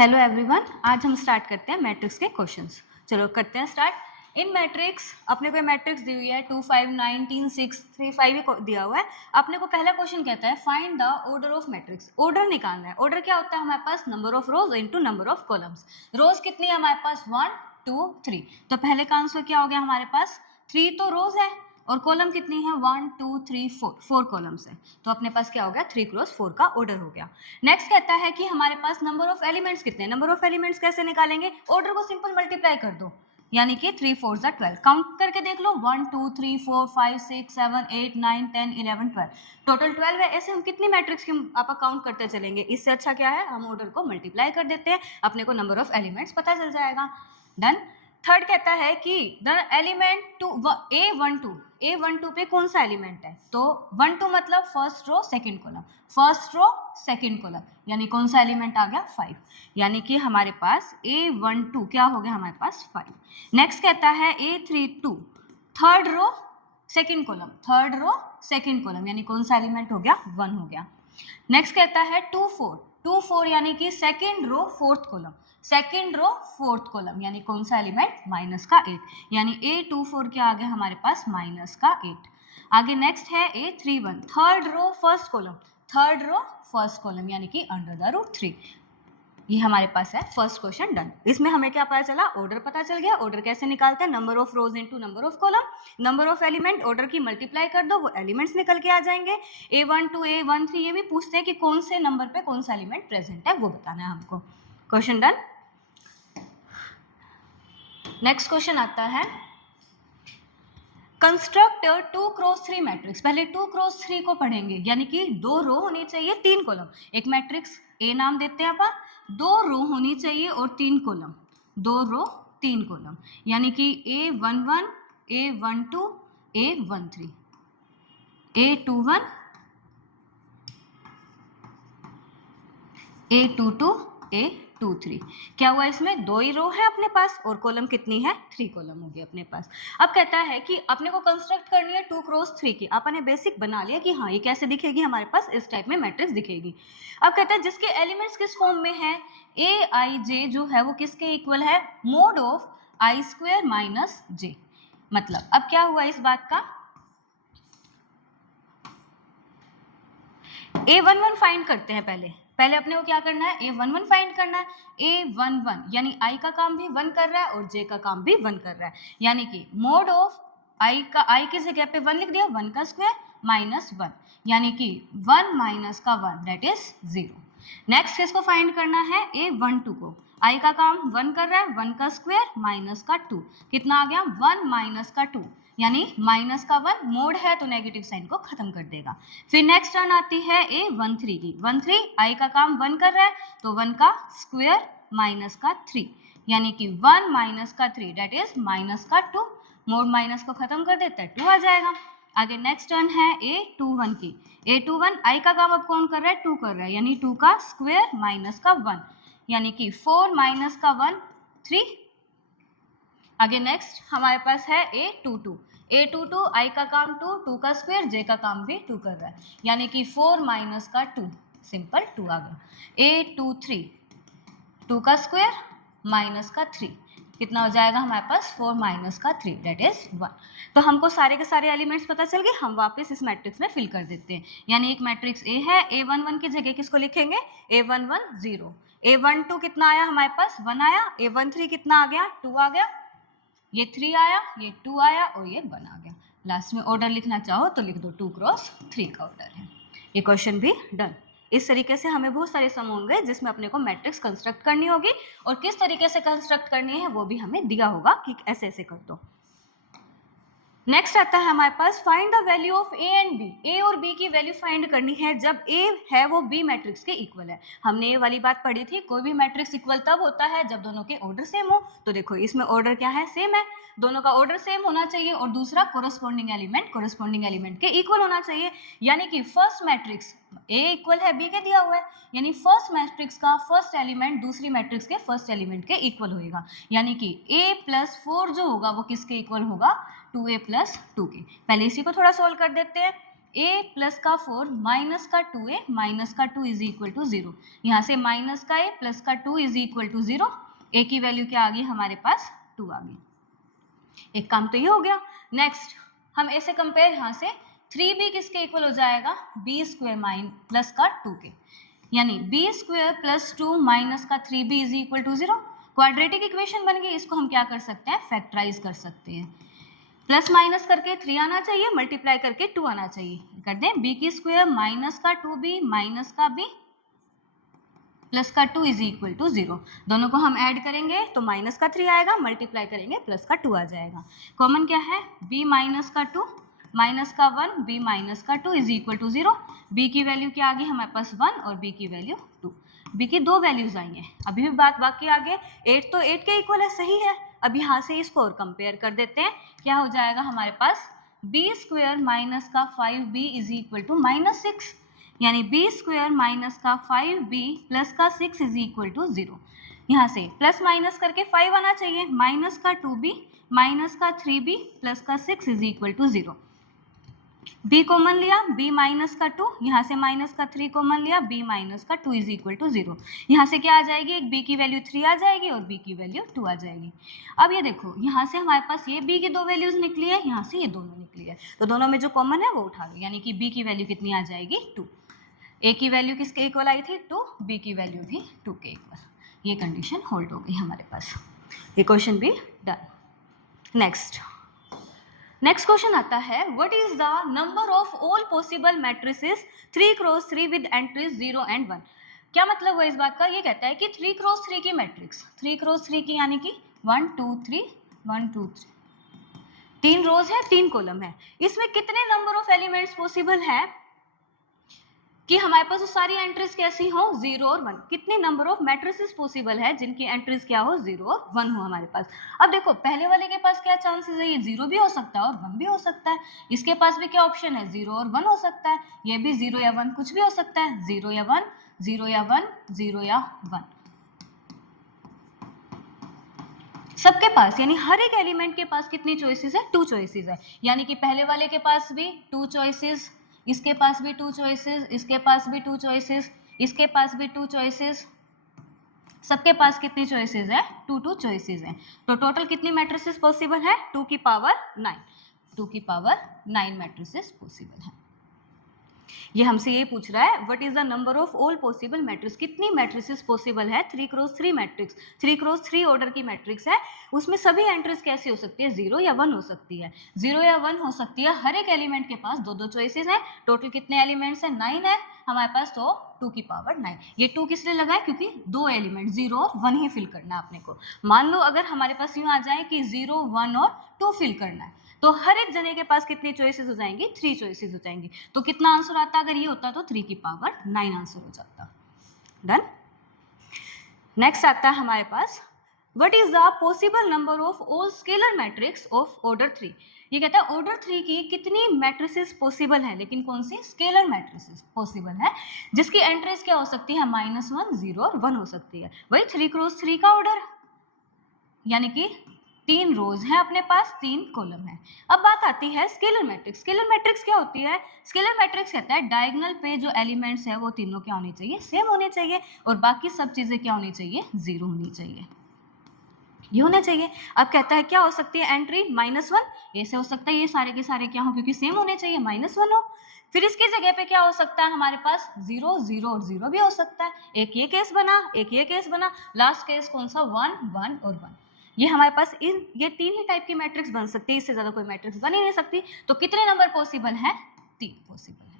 Hello everyone, आज हम start करते हैं मैट्रिक्स के क्वेश्चंस। चलो करते हैं स्टार्ट। इन मैट्रिक्स अपने को मैट्रिक्स दी हुई है 2 5 9 3 6 3 5 ही दिया हुआ है। अपने को पहला क्वेश्चन कहता है find the order of matrix. Order निकालना है। ऑर्डर क्या होता है हमारे पास? Number of rows into number of columns. Rows कितनी है हमारे पास? 1 2 3। तो पहले का आंसर क्या हो गया हमारे पास? 3 तो रोज है और कॉलम कितनी है? 1 2 3 4 4 कॉलम्स है। तो अपने पास क्या हो गया? 3 क्रॉस 4 का ऑर्डर हो गया। नेक्स्ट कहता है कि हमारे पास नंबर ऑफ एलिमेंट्स कितने हैं। नंबर ऑफ एलिमेंट्स कैसे निकालेंगे? ऑर्डर को सिंपल मल्टीप्लाई कर दो, यानी कि 3 4 12। काउंट करके देख लो, 1 2 3 4 5 6 7 8 9 10 11 12। टोटल 12 है। ऐसे हम कितनी मैट्रिक्स की आप काउंट करते चलेंगे। इससे अच्छा क्या है, हम ऑर्डर को मल्टीप्लाई कर देते हैं, अपने को नंबर ऑफ एलिमेंट्स पता चल जाएगा। डन। थर्ड कहता है कि द एलिमेंट टू A12 पे कौन सा एलिमेंट है? तो 1 2 मतलब first row second column, first row second column, यानी कौन सा एलिमेंट आ गया? 5। यानी कि हमारे पास A12 क्या हो गया हमारे पास? 5। नेक्स्ट कहता है A32 third row second column, third row second column, यानी कौन सा एलिमेंट हो गया? 1 हो गया। नेक्स्ट कहता है 2 4 यानी कि second row fourth column, second row fourth column, यानी कौन सा एलिमेंट? माइनस का 8, यानी A24 क्या आ गया हमारे पास? माइनस का 8। आगे नेक्स्ट है A31 third row first column, third row first column, यानी कि अंडर द रूट 3। ये हमारे पास है फर्स्ट क्वेश्चन। डन। इसमें हमें क्या पता चला? ऑर्डर पता चल गया। ऑर्डर कैसे निकालते हैं? Number of rows into number of column, number of element, order की मल्टीप्लाई कर दो, वो एलिमेंट्स निकल के आ जाएंगे। A12 A13 ये भी पूछते हैं कि कौन से नंबर पे कौन सा एलिमेंट प्रेजेंट है, वो बताना है हमको। Question done. नेक्स्ट क्वेश्चन आता है कंस्ट्रक्ट 2 क्रॉस 3 मैट्रिक्स। पहले 2 क्रॉस 3 को पढ़ेंगे, यानी कि 2 रो होनी चाहिए 3 कॉलम। एक मैट्रिक्स ए नाम देते हैं अपन, 2 रो होनी चाहिए और 3 कॉलम, 2 रो 3 कॉलम, यानी कि A11 A12 A13 A21 A22 A23। क्या हुआ? इसमें 2 ही रो है अपने पास और कॉलम कितनी है? 3 कॉलम होगी अपने पास। अब कहता है कि अपने को कंस्ट्रक्ट करनी है 2 क्रॉस 3 की। अपन ने बेसिक बना लिया कि हाँ ये कैसे दिखेगी हमारे पास, इस टाइप में मैट्रिक्स दिखेगी। अब कहता है जिसके एलिमेंट्स किस फॉर्म में है? Aij जो है वो किसके इक्वल है? Mode of I² minus j। मतलब अब क्या हुआ इस बात का? A11 फाइंड करते हैं। पहले अपने को क्या करना है? A11 फाइंड करना है। A11 यानी I का काम भी 1 कर रहा है और J का काम भी 1 कर रहा है, यानी कि मोड ऑफ I की जगह पे 1 लिख दिया, 1 का स्क्वायर माइनस 1, यानी कि 1 माइनस का 1 दैट इज 0। नेक्स्ट किसको फाइंड करना है? A12 को। I का काम 1 कर रहा है, 1 का स्क्वायर माइनस का 2, कितना आ गया? 1 माइनस का 2, यानी माइनस का 1 मोड है तो नेगेटिव साइन को खत्म कर देगा। फिर नेक्स्ट टर्न आती है A13 की। 13 I का काम 1 कर रहा है तो 1 का स्क्वायर माइनस का 3, यानी कि 1 माइनस का 3 डेट इज माइनस का 2। मोड माइनस को खत्म कर देता है, 2 आ जाएगा। आगे नेक्स्ट टर्न है A21 की। A21 I का काम अब कौन कर रहा है? 2 कर रहा है, यानी 2 का स्क्वायर माइनस का 1, यानी कि 4 माइनस का 1 3। आगे नेक्स्ट हमारे पास है A22 I का काम 2, 2 का स्क्वायर, J का काम भी 2 कर रहा है, यानी कि 4 माइनस का 2, सिंपल 2 आ गया। A23 2 का स्क्वायर माइनस का 3, कितना हो जाएगा हमारे पास? 4 माइनस का 3 दैट इज 1। तो हमको सारे के सारे एलिमेंट्स पता चल गए। हम वापस इस मैट्रिक्स में फिल कर देते हैं, यानी एक मैट्रिक्स A है, A11 की जगह किसको लिखेंगे? A11 0, A12 कितना आया हमारे पास? 1 आया, A13 कितना आ गया? 2 आ गया, ये 3 आया, ये 2 आया और ये 1 आ गया। लास्ट में ऑर्डर लिखना चाहो तो लिख दो, 2 क्रॉस 3 का ऑर्डर है। ये क्वेश्चन भी डन। इस तरीके से हमें बहुत सारे सम होंगे जिसमें अपने को मैट्रिक्स कंस्ट्रक्ट करनी होगी, और किस तरीके से कंस्ट्रक्ट करनी है वो भी हमें दिया होगा कि ऐसे ऐसे कर दो। नेक्स्ट आता है हमारे पास find the value of a and b. A और बी की वैल्यू फाइंड करनी है जब ए है वो बी मैट्रिक्स के इक्वल है। हमने ये वाली बात पढ़ी थी, कोई भी मैट्रिक्स इक्वल तब होता है जब दोनों के ऑर्डर सेम हो। तो देखो इसमें ऑर्डर क्या है? सेम है, दोनों का ऑर्डर सेम होना चाहिए, और दूसरा कोरस्पॉन्डिंग एलिमेंट के इक्वल होना चाहिए। यानी कि फर्स्ट मैट्रिक्स ए इक्वल है बी के दिया हुआ है, यानी फर्स्ट मैट्रिक्स का फर्स्ट एलिमेंट दूसरी मैट्रिक्स के फर्स्ट एलिमेंट के इक्वल होएगा, यानी कि a + 4 जो होगा वो किसके इक्वल होगा? 2a + 2 के। पहले इसी को थोड़ा सोल्व कर देते हैं। a प्लस का 4 माइनस का 2a माइनस का 2 इज इक्वल टू 0। यहाँ से माइनस का a प्लस का 2 इज इक्वल टू 0। a की वैल्यू क्या आ गई हमारे पास 2 आ गई। एक काम तो ये हो गया। नेक्स्ट हम ऐसे कंपेयर यहाँ से 3b किसके इक्वल हो जाएगा b स्क्वायर माइन प्लस का 2 के, यानी b स्क्वायर प्लस 2 माइनस का 3b is equal to 0। Quadratic equation बन गई, इसको हम क्या कर सकते हैं फैक्टराइज कर सकते हैं। प्लस माइनस करके 3 आना चाहिए, मल्टीप्लाई करके 2 आना चाहिए। कर दें b की स्क्वायर माइनस का 2b माइनस का b प्लस का 2 इज इक्वल टू 0। दोनों को हम ऐड करेंगे तो माइनस का 3 आएगा, मल्टीप्लाई करेंगे प्लस का 2 आ जाएगा। कॉमन क्या है b माइनस का 2 माइनस का 1 b माइनस का 2 इज इक्वल टू 0। b की वैल्यू क्या आ गई हमारे पास 1 और b की वैल्यू 2। b की दो वैल्यूज आई हैं। अभी भी बात बाकी आगे 8 तो 8 के इक्वल है, सही है। अब यहाँ से इसको और कंपेयर कर देते हैं। क्या हो जाएगा हमारे पास b स्क्वायर माइनस का 5b is equal to minus 6, यानी b स्क्वायर माइनस का 5b प्लस का 6 इज इक्वल टू 0। यहाँ से प्लस माइनस करके 5 आना चाहिए, माइनस का 2b माइनस का 3b प्लस का 6 is equal to 0। b common लिया b माइनस का 2, यहाँ से माइनस का 3 कॉमन लिया b माइनस का 2 इज इक्वल टू 0। यहाँ से क्या आ जाएगी, एक b की वैल्यू 3 आ जाएगी और b की वैल्यू 2 आ जाएगी। अब ये देखो यहाँ से हमारे पास ये b की दो वैल्यूज निकली है, यहाँ से ये दोनों निकली है, तो दोनों में जो कॉमन है वो उठा लो, यानी कि b की वैल्यू कितनी आ जाएगी 2। a की वैल्यू किसके इक्वल आई थी 2, b की वैल्यू भी 2 के इक्वल। ये कंडीशन होल्ड हो गई हमारे पास। ये क्वेश्चन भी डन। नेक्स्ट क्वेश्चन आता है what is the number of all possible matrices 3 cross 3 with entries 0 and 1। क्या मतलब हुआ इस बात का, ये कहता है कि 3 क्रॉस 3 की मैट्रिक्स 3 क्रॉस 3 की यानी कि 1 2 3 1 2 3 3 रोज है 3 कॉलम है, इसमें कितने नंबर ऑफ एलिमेंट्स पॉसिबल है कि हमारे पास वो सारी एंट्रीज कैसी हो 0 और 1। कितने नंबर ऑफ मैट्रिसेस पॉसिबल है जिनकी एंट्रीज क्या हो 0 और 1 हो हमारे पास। अब देखो पहले वाले के पास क्या चांसेस है, ये 0 भी हो सकता है और 1 भी हो सकता है। इसके पास भी क्या ऑप्शन है 0 और 1 हो सकता है, ये भी 0 या 1 कुछ भी हो सकता है, 0 या 1 0 या 1 0 या 1 सबके पास, यानी हर एक एलिमेंट के पास कितनी चॉइसेस है 2 चॉइसेस है। यानी कि पहले वाले के पास भी 2 चॉइसेस, इसके पास भी 2 चॉइसेस, इसके पास भी 2 चॉइसेस, इसके पास भी 2 चॉइसेस, सबके पास कितनी चॉइसेस है 2 चॉइसेस हैं। तो टोटल कितनी मैट्रिसेस पॉसिबल है 2 की पावर 9, 2 की पावर 9 मैट्रिसेस पॉसिबल है। ये हमसे ये पूछ रहा है what is the number of all possible matrix, कितनी मैट्रिसेस पॉसिबल है 3 क्रॉस 3 मैट्रिक्स, 3 क्रॉस 3 ऑर्डर की मैट्रिक्स है, उसमें सभी एंट्रीज कैसी हो सकती है 0 या 1 हो सकती है, 0 या 1 हो सकती है। हर एक एलिमेंट के पास 2 चॉइसेस हैं। टोटल कितने एलिमेंट्स हैं 9 है हमारे पास, तो 2 की पावर 9। ये 2 किस लिए लगा है, क्योंकि 2 एलिमेंट 0 और 1 ही फिल करना है अपने को। मान लो अगर हमारे पास यूँ आ जाए कि 0 1 और 2 फिल करना है, तो हर एक जने के पास कितनी चॉइसेस हो जाएंगी 3 चॉइसेस हो जाएंगी। तो कितना आंसर आता, अगर ये होता तो 3 की पावर 9 आंसर हो जाता। डन। नेक्स्ट आता है हमारे पास what is the possible number of all scalar matrix of order 3। ये कहता है ऑर्डर 3 की कितनी मैट्रिसेस पॉसिबल है, लेकिन कौन सी स्केलर मैट्रिसेस पॉसिबल है जिसकी एंट्रीज क्या हो सकती है -1 0 और 1 हो सकती है। वही 3 क्रॉस 3 का ऑर्डर, यानी कि 3 रोज हैं अपने पास, 3 कॉलम है। अब बात आती है स्केलर मैट्रिक्स। स्केलर मैट्रिक्स क्या होती है, स्केलर मैट्रिक्स कहता है डायगोनल पे जो एलिमेंट्स है वो तीनों क्या होने चाहिए सेम होने चाहिए, और बाकी सब चीजें क्या होनी चाहिए 0 होनी चाहिए, ये होना चाहिए। अब कहता है क्या हो सकती है एंट्री -1, ऐसे हो सकता है ये सारे के सारे क्या हो, क्योंकि सेम होने चाहिए -1 हो। फिर इसकी जगह पे क्या हो सकता है हमारे पास 0 0 और 0 भी हो सकता है। एक ये केस बना, एक ये केस बना, लास्ट केस कौन सा 1 1 और 1। ये हमारे पास ये 3 ही टाइप की मैट्रिक्स बन सकती है, इससे ज्यादा कोई मैट्रिक्स बन ही नहीं सकती। तो कितने नंबर पॉसिबल है 3 पॉसिबल है।